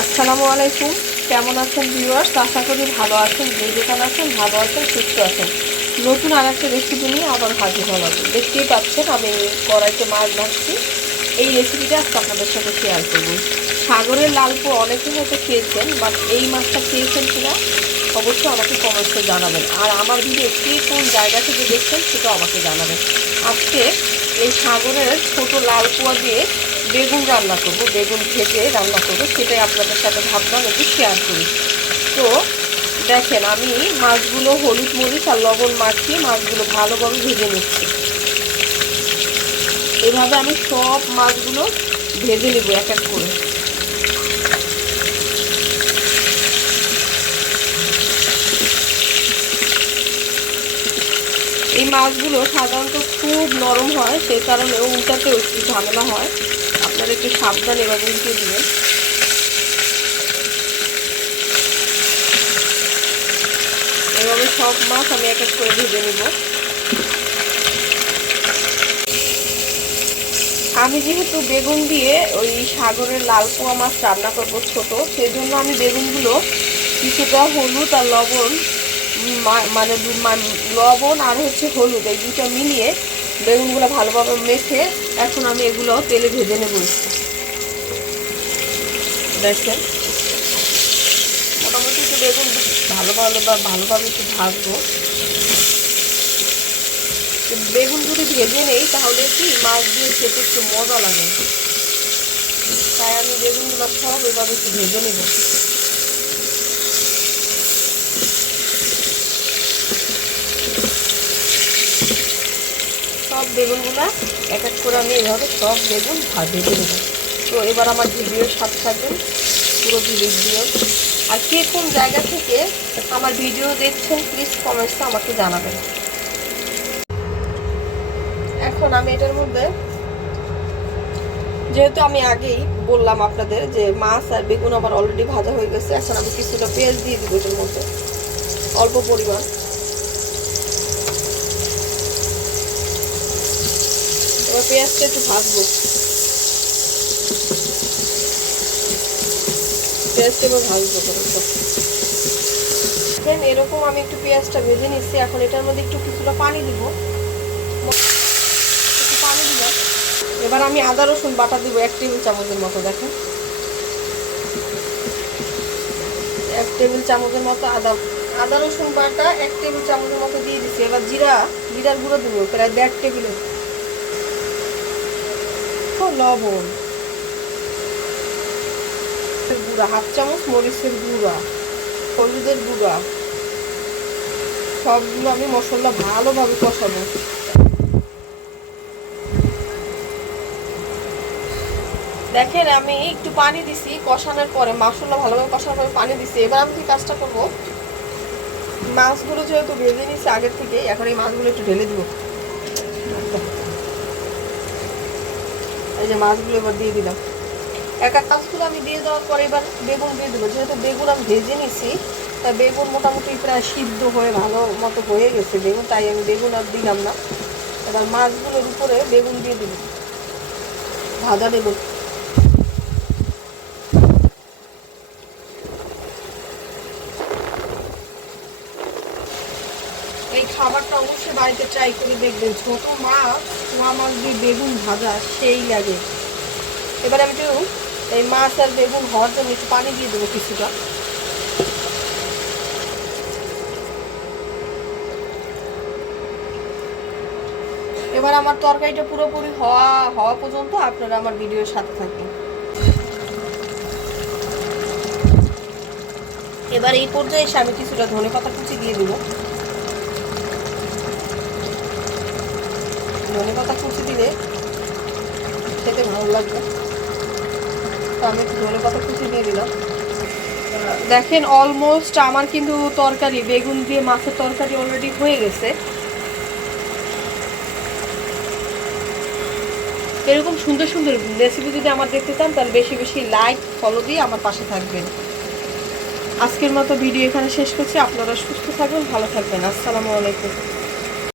আসসালামু আলাইকুম। কেমন আছেন ভিউয়ার্স? আশা করি ভালো আছেন, যে যেখানে আছেন, ভালো আছেন, সুস্থ আছেন। নতুন আর একটা রেসিপি নিয়ে আবার হাজির হলাম। দেখতেই পাচ্ছেন, আমি কড়াইতে মাছ ভাজছি। এই রেসিপিটা আজকে আপনাদের সাথে শেয়ার করব। সাগরের লালপো অনেকে হয়তো খেয়েছেন বাট এই মাছটা খেয়েছেন কিনা, অবশ্যই আমাকে কমেন্টসে জানাবেন। আর আমার ভিডিও কে কোন জায়গা থেকে দেখছেন সেটা আমাকে জানাবেন। আজকে এই সাগরের ছোট লাল পোয়া দিয়ে বেগুন রান্না করব, বেগুন ভেজে রান্না করব, সেটাই আপনাদের সাথে ভাবলাম একটু শেয়ার করি। তো দেখেন, আমি মাছগুলো হলুদ মরিচ আর লবণ মাখিয়ে মাছগুলো ভালোভাবে ভেজে নিচ্ছি। এভাবে আমি সব মাছগুলো ভেজে নেব এক এক করে। এই মাছগুলো সাধারণত খুব নরম হয় সেই কারণে উল্টাতেও একটু ঝামেলা হয়। আপনারা একটু সাবধান এভাবে উল্টে দিবেন। এভাবে সব মাছ আমি এক এক করে ভেজে নেব। আমি যেহেতু বেগুন দিয়ে ওই সাগরের লাল পোয়া মাছ রান্না করব ছোট সেই জন্য আমি বেগুনগুলো কিছুটা হলুদ আর লবণ মানে লবণ আর হচ্ছে হলুদ, এই দুটো মিলিয়ে বেগুনগুলো ভালোভাবে মেখে এখন আমি এগুলো তেলে ভেজে নেব। দেখেন, মোটামুটি একটু বেগুন ভালো ভালো বা ভালোভাবে একটু ভাজবো। বেগুন যদি ভেজে নেই, তাহলে কি মাছ দিয়ে খেতে একটু মজা লাগে। তাই আমি বেগুনগুলো সব এভাবে একটু ভেজে নেব। সব বেগুনগুলো, এক এক করে আমি এভাবে সব বেগুন ভেজে নেব তো এবার আমার ভিডিওর সাথে থাকবেন পুরো ভিডিও আর কে কোন জায়গা থেকে আমার ভিডিও দেখছেন প্লিজ কমেন্টসে আমাকে জানাবেন। এখন আমি এটার মধ্যে, যেহেতু আমি আগেই বললাম আপনাদের যে মাছ আর বেগুন আমার অলরেডি ভাজা হয়ে গেছে, এখন আমি কিছুটা পেঁয়াজ দিয়ে দিব এটার মধ্যে, অল্প পরিমাণ। পেঁয়াজটা একটু ভাজবো। পেঁয়াজটা এবার ভাজবো দেখেন এরকম আমি একটু পেঁয়াজটা ভেজে নিচ্ছি। এখন এটার মধ্যে একটু কিছুটা পানি দিব। একটু পানি দিলাম এবার আমি আদা, রসুন বাটা দিব এক টেবিল চামচের মতো, দেখেন। এক টেবিল চামচের মতো আদা আদা, রসুন বাটা এক টেবিল চামচের মতো দিয়ে দিচ্ছি। এবার জিরা, জিরার গুঁড়ো দিব, প্রায় দেড় টেবিলের। লবণ। গুঁড়া, হাফ চামচ মরিচের গুঁড়া, হলুদের গুঁড়া। সবগুলো আমি মশলা ভালোভাবে কষাবো। দেখেন, আমি একটু পানি দিছি কষানোর পরে মশলা ভালোভাবে কষানোর পরে পানি দিছি। এবার আমি কি কাজটা করব, মাছগুলো যেহেতু ভেজে নিছি আগের থেকে, এখন এই মাছগুলো একটু ঢেলে দিব। এই যে মাছগুলো এবার দিয়ে দিলাম। এক এক কাজগুলো আমি দিয়ে দেওয়ার পরে এবার বেগুন দিয়ে দেবো। যেহেতু বেগুন আমি ভেজে নিছি, তা বেগুন মোটামুটি প্রায় সিদ্ধ হয়ে ভালো মতো হয়ে গেছে বেগুন, তাই আমি বেগুন আর দিলাম না। এবার মাছগুলোর উপরে বেগুন দিয়ে দিলাম। ভাজা বেগুন। এই খাবারটা অবশ্যই বাড়িতে ট্রাই করে দেখবেন। ছোট মাছ পোয়া মাছ দিয়ে বেগুন ভাজা, সেই লাগে। এবার আমি একটু এই মাছ আর বেগুন হওয়ার জন্য একটু পানি দিয়ে দেবো কিছুটা। এবার আমার তরকারিটা পুরোপুরি হওয়া হওয়া পর্যন্ত আপনারা আমার ভিডিওর সাথে থাকবেন। এবার এই পর্যায়ে এসে আমি কিছুটা ধনে পাতা কুচি দিয়ে দেবো। ধনে পাতা কুচি দিলে খেতে ভালো লাগবে। তো আমি একটু ধনে পাতা কুচি দিয়ে দিলাম। দেখেন অলমোস্ট আমার কিন্তু তরকারি, বেগুন দিয়ে মাছের তরকারি অলরেডি হয়ে গেছে। এরকম সুন্দর সুন্দর রেসিপি যদি আমার দেখতে চান, তাহলে বেশি বেশি লাইক ফলো দিয়ে আমার পাশে থাকবেন। আজকের মতো ভিডিও এখানে শেষ করছি। আপনারা সুস্থ থাকবেন ভালো থাকবেন। আসসালামু আলাইকুম।